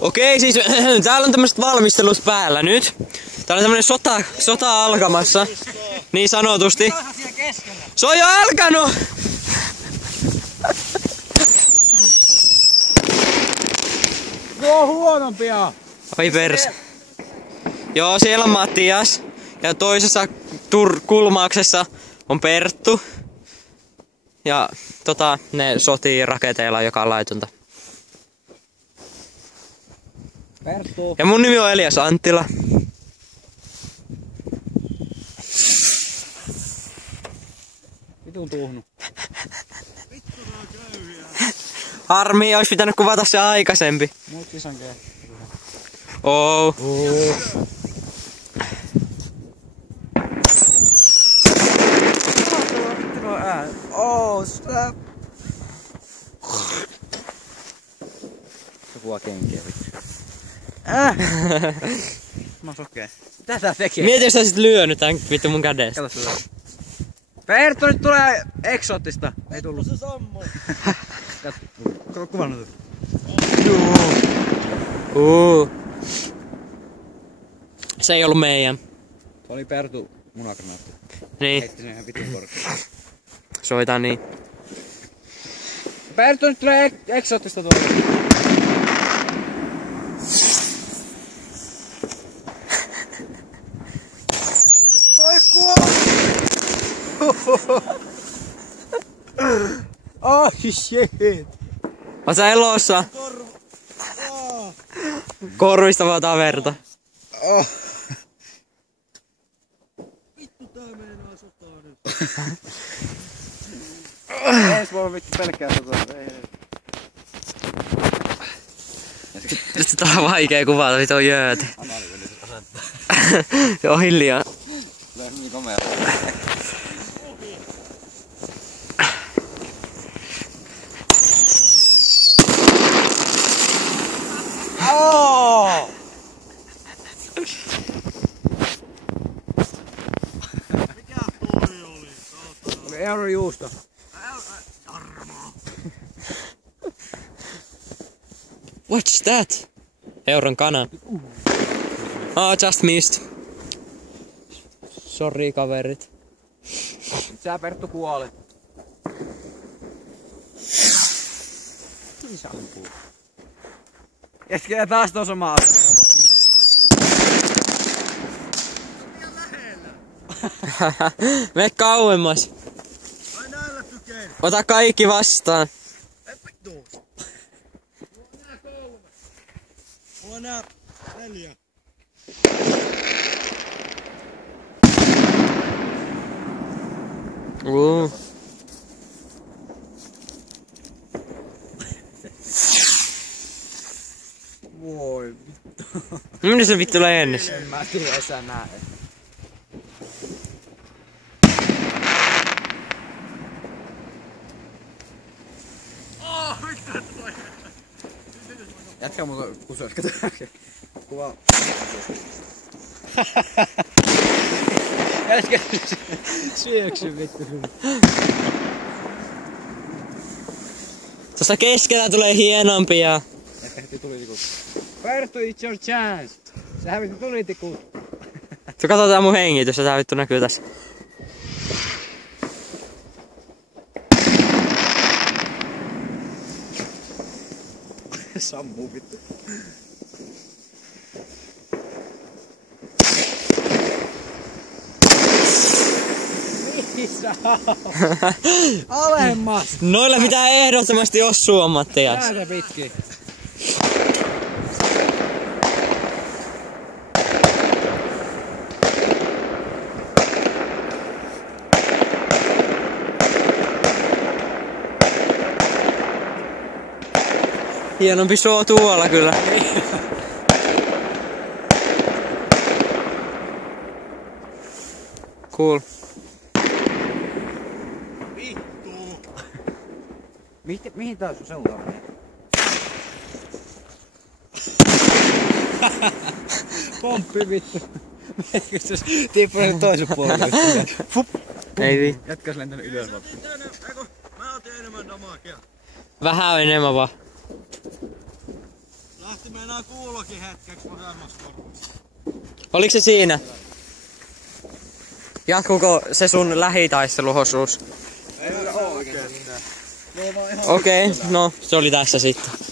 Okei, siis täällä on tämmöset valmistelus päällä nyt. Täällä on tämmönen sota alkamassa. Niin sanotusti. Se on jo alkanut! Tuo on huonompia! Oi perse. Joo, siellä on Matias. Ja toisessa kulmauksessa on Perttu. Ja ne sotii raketeilla joka laitunta. Perttu. Ja mun nimi on Elias Anttila. Vitun tuhnu. Harmi, ois pitänyt kuvata se aikaisempi. Mut isan kehä. Oh. Oh, snap! Se kuvaa kenkiä vittu. Mä oon sokea. Mitä tää tekee? Mieti jos sä sit lyönyt tän vittu mun kädestä. Kato sitä. Perttu, nyt tulee eksoottista. Ei tullut. Se sammuu. Katso, kuvannut. Se ei ollut meidän. Se oli Perttu munagranaatti. Niin. Heitti sen ihan vitun korkealle. Soitaan niin. Perttu, nyt tulee eksoottista tuolla. Oh shit! Oot sä elossa? Korvista vuotaa verta. Oh. Vittu tää meinaa sotaa nyt. Ees voi vittu pelkkää sotaa. Nyt tää on vaikee kuvata, vittu on jööti. Se on hiljaa. Tulee hyvin komea. Oh! Mikä toi oli? Oli eurojuusto. What's that? Euron kanan. Just missed. Sorry kaverit. Nyt sä Perttu kuolet. Niin se ampuu. Jätkä taas tuossa maassa. Mene kauemmas. Ai näillä tykein. Ota kaikki vastaan. Ei vittu. Mulla on nää 3. Mulla on nää 4. Voi vittu. Minne se vittu lennis? En mä tiedä, sä näe. Jätkä muuta kusuas, kato. Kuvaa. Jätkä syöksy vittu. Tuossa keskellä tulee hienompia. Jätkä heti tulitikut. Perttu, it's your chance. Sä hävitit tulitikut. Katsotaan mun hengitystä, tää vittu näkyy tässä. Sammuu vittu. Missä alemmas! Noilla pitää ehdottomasti osua, Mattias. Jäätä pitkin. Hienompi show tuolla kyllä. Cool. Vittu. Mihin tää on sun seuraava? Pomppi vittu. Merkitys tippui toisen puolelle. Ei vi. Jätkäs lentänyt ylös vaan. Mä otin enemmän damakea. Vähän enemmän vaan. Matti meinaa kuulokin hetkeksi vasemmassa korvassa. Oliko se siinä? Jatkuuko se sun lähitaisteluhosuus? Ei ole oikeastaan. Okei, no se oli tässä sitten.